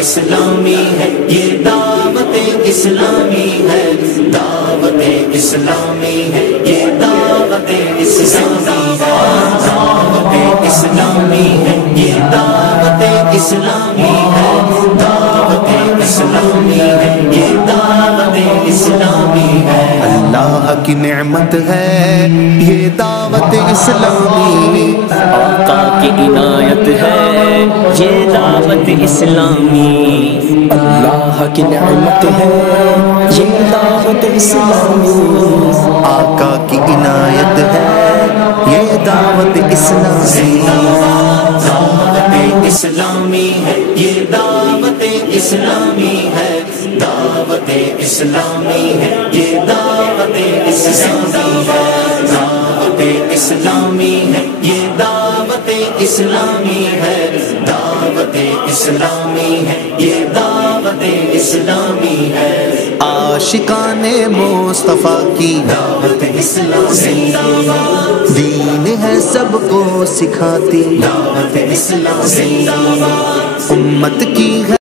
اسلامی ہے، یہ دعوت اسلامی ہے، دعوت اسلامی ہے، یہ دعوت اسلامی ہے، دعوت اسلامی ہے، یہ دعوت اسلامی ہے، دعوت اسلامی ہے، یہ دعوت اسلامی ہے۔ اللہ کی نعمت ہے یہ دعوت اسلامی، آقا کی عنایت ہے یہ دعوت اسلامی، اللہ کی نعمت ہے یہ دعوت اسلامی، آقا کی عنایت ہے یہ دعوت اسلامی، دعوت اسلامی ہے، یہ دعوت اسلامی ہے، دعوت اسلامی ہے، یہ دعوت اسلامی ہے، دعوت اسلامی ہے، یہ دعوت اسلامی ہے، دعوت اسلامی ہے، یہ دعوت اسلامی ہے۔ عاشقان مصطفیٰ کی دعوت اسلامی، دین ہے سب کو سکھاتی، دعوت اسلامی، امت کی ہے